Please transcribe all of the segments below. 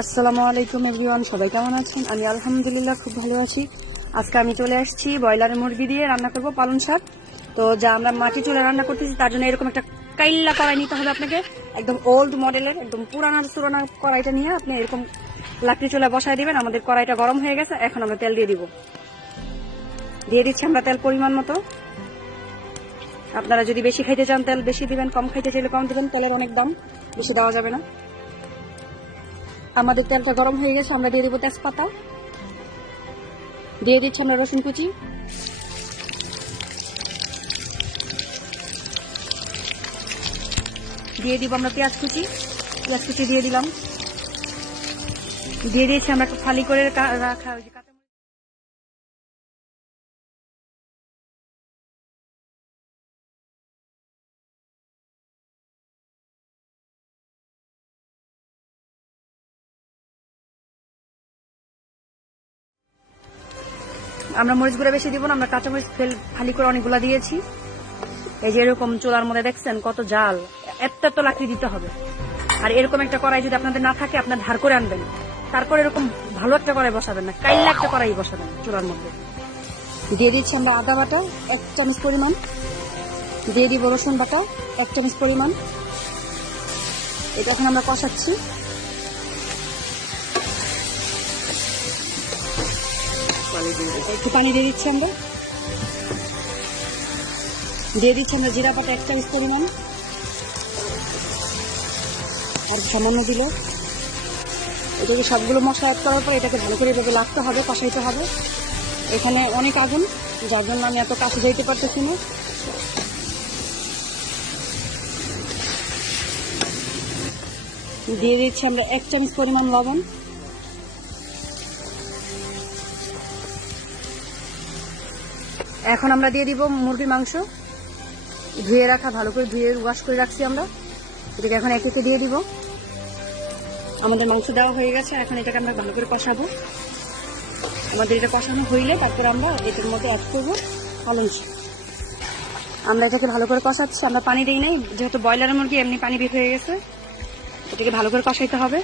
আসসালামু আলাইকুম এভরিওয়ান, সবাই কেমন আছেন? আমি আলহামদুলিল্লাহ খুব ভালো আছি। আজকে আমি চলে আসছি ব্রয়লারের মুরগি দিয়ে রান্না করব পালং শাক। তো যা আমরা মাটি চুলে রান্না করতেছি তার জন্য এরকম একটা কাইল্লা কড়াই নিতে হবে আপনাকে, একদম ওল্ড মডেলের, একদম পুরানা কড়াইটা নিয়ে আপনি এরকম লাকড়ি চুলে বসায় দিবেন। আমাদের কড়াইটা গরম হয়ে গেছে, এখন আমরা তেল দিয়ে দিচ্ছি আমরা তেল পরিমাণ মতো। আপনারা যদি বেশি খাইতে চান তেল বেশি দিবেন, কম খাইতে চাইলে কম দিবেন। তেলের অনেক দাম, বেশি দেওয়া যাবে না। আমাদের তেলটা গরম হয়ে গেছে, আমরা দিয়ে দেবো তেজপাতা, দিয়ে দিচ্ছি আমরা রসুন কুচি, দিয়ে দিব আমরা পেঁয়াজ কুচি দিয়ে দিলাম, দিয়ে দিয়েছি আমরা একটু ফালি করে রাখা ওই যে কাঁচামরিচ। আমরা মরিচ গুঁড়া বেশি দিব না, আমরা কাঁচামরিচ ফালি করে অনেকগুলা দিয়েছি। এই যে এরকম চুলার মধ্যে দেখছেন কত জাল, এত লাকড়ি দিতে হবে। আর এরকম একটা কড়াই যদি আপনাদের না থাকে আপনার ধার করে আনবেন, তারপর এরকম ভালো একটা কড়াই বসাবেন না, কাইল্লা একটা কড়াই বসাবেন চুলার মধ্যে। দিয়ে দিচ্ছি আমরা আদা বাটা 1 চামচ পরিমাণ, দিয়ে দিব রসুন বাটা 1 চামচ পরিমাণ। এটা এখন আমরা কষাচ্ছি। একটু পানি দিয়ে দিচ্ছি আমরা, জিরা বাটা 1 চামচ পরিমাণ, আর সামান্য দিল। এটাকে সবগুলো মশলা অ্যাড করার পর এটাকে ভালো করে এভাবে লাগতে হবে, কষাইতে হবে। এখানে অনেক আগুন, যার জন্য আমি এত কাছে যাইতে পারতেছি না। দিয়ে দিচ্ছি আমরা 1 চামচ পরিমাণ লবণ, এখন আমরা দিয়ে দিব মুরগির মাংস, ধুয়ে রাখা, ভালো করে ধুয়ে ওয়াশ করে রাখছি আমরা। এটাকে এখন একে দিয়ে দিব। আমাদের মাংস দেওয়া হয়ে গেছে, এখন এটাকে আমরা ভালো করে কষাবো। আমাদের এটা কষানো হইলে তারপর আমরা এটার মধ্যে অ্যাড করবো পালং শাক। আমরা এটাকে ভালো করে কষাচ্ছি, আমরা পানি দিই নাই, যেহেতু ব্রয়লারের মুরগি এমনি পানি বের হয়ে গেছে। এটাকে ভালো করে কষাইতে হবে।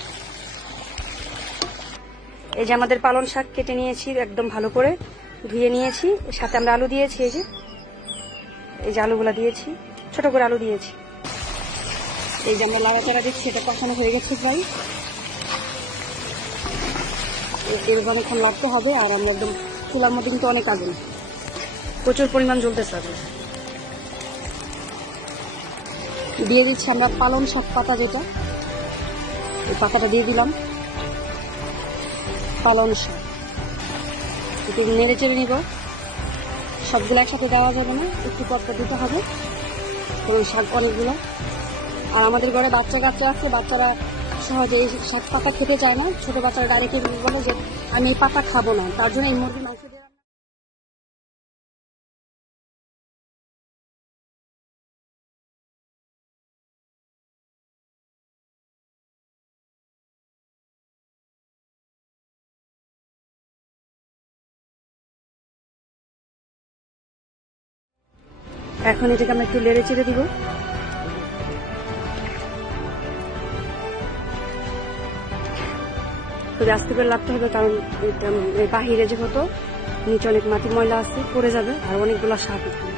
এই যে আমাদের পালং শাক কেটে নিয়েছি, একদম ভালো করে ধুয়ে নিয়েছি। এর সাথে আমরা আলু দিয়েছি, এই যে আলুগুলা দিয়েছি, ছোট করে আলু দিয়েছি। এই যে আমরা লাড়াচাড়া দিচ্ছি, এটা কষানো হয়ে গেছে প্রায়। এরকম অনেকক্ষণ লাগতে হবে। আর আমরা একদম চুলার মধ্যে কিন্তু অনেক আগুন, প্রচুর পরিমাণ জ্বলতেছে আগুন। দিয়ে দিচ্ছি আমরা পালং শাক পাতা, যেটা এই পাতাটা দিয়ে দিলাম। পালং শাক একটু নেড়ে চেড়ে নিব, সবগুলো একসাথে দেওয়া যাবে না, একটু পরপর দিতে হবে। ওই শাক অনেকগুলো। আর আমাদের ঘরে বাচ্চা কাচ্চা আছে, বাচ্চারা সহজে এই শাক পাতা খেতে চায় না। ছোট বাচ্চারা ডাইরেক্ট বলে যে আমি এই পাতা খাবো না, তার জন্য এই মুরগির মাংস দিয়ে এখন এটাকে আমরা একটু নেড়ে চেড়ে দিব। আস্তে করে লাগতে হবে, কারণ বাহিরে যেহেতু নিচে অনেক মাটি ময়লা আছে, পড়ে যাবে। আর অনেকগুলো শাক, এখানে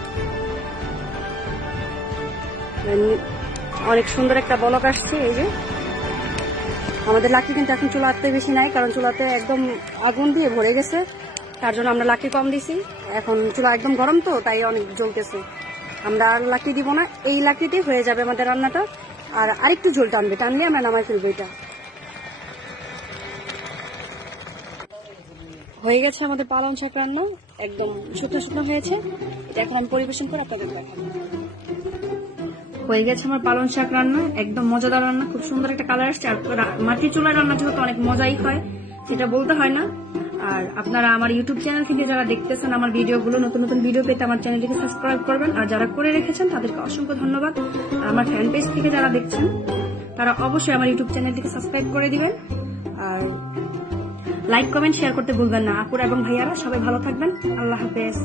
অনেক সুন্দর একটা বলক আসছে। এই যে আমাদের লাকড়ি কিন্তু এখন চুলাতে বেশি নাই, কারণ চুলাতে একদম আগুন দিয়ে ভরে গেছে, তার জন্য আমরা লাকড়ি কম দিছি। এখন চুলা একদম গরম, তো তাই অনেক জ্বলতেছে। আমরা আর লাকড়ি দিব না, এই লাকড়িতেই হয়ে যাবে আমাদের রান্নাটা। আর আরেকটু ঝোল টানলে আমরা নামাই ফেলবো। এটা হয়ে গেছে আমাদের পালং শাক রান্না, একদম শুকনো শুকনো হয়েছে। এটা এখন আমি পরিবেশন করে আপনাদের দেখাবো। হয়ে গেছে আমার পালং শাক রান্না, একদম মজাদার রান্না, খুব সুন্দর একটা কালার আসছে। আর মাটির চুলার রান্না যেহেতু অনেক মজাই হয়, সেটা বলতে হয় না। আর আপনারা আমার ইউটিউব চ্যানেল থেকে যারা দেখতেছেন আমার ভিডিওগুলো, নতুন নতুন ভিডিও পেতে আমার চ্যানেলটিকে সাবস্ক্রাইব করবেন। আর যারা করে রেখেছেন তাদেরকে অসংখ্য ধন্যবাদ। আমার ফ্যান পেজ থেকে যারা দেখছেন তারা অবশ্যই আমার ইউটিউব চ্যানেলটিকে সাবস্ক্রাইব করে দিবেন। আর লাইক কমেন্ট শেয়ার করতে ভুলবেন না। আপুরা এবং ভাইয়ারা সবাই ভালো থাকবেন। আল্লাহ হাফেজ।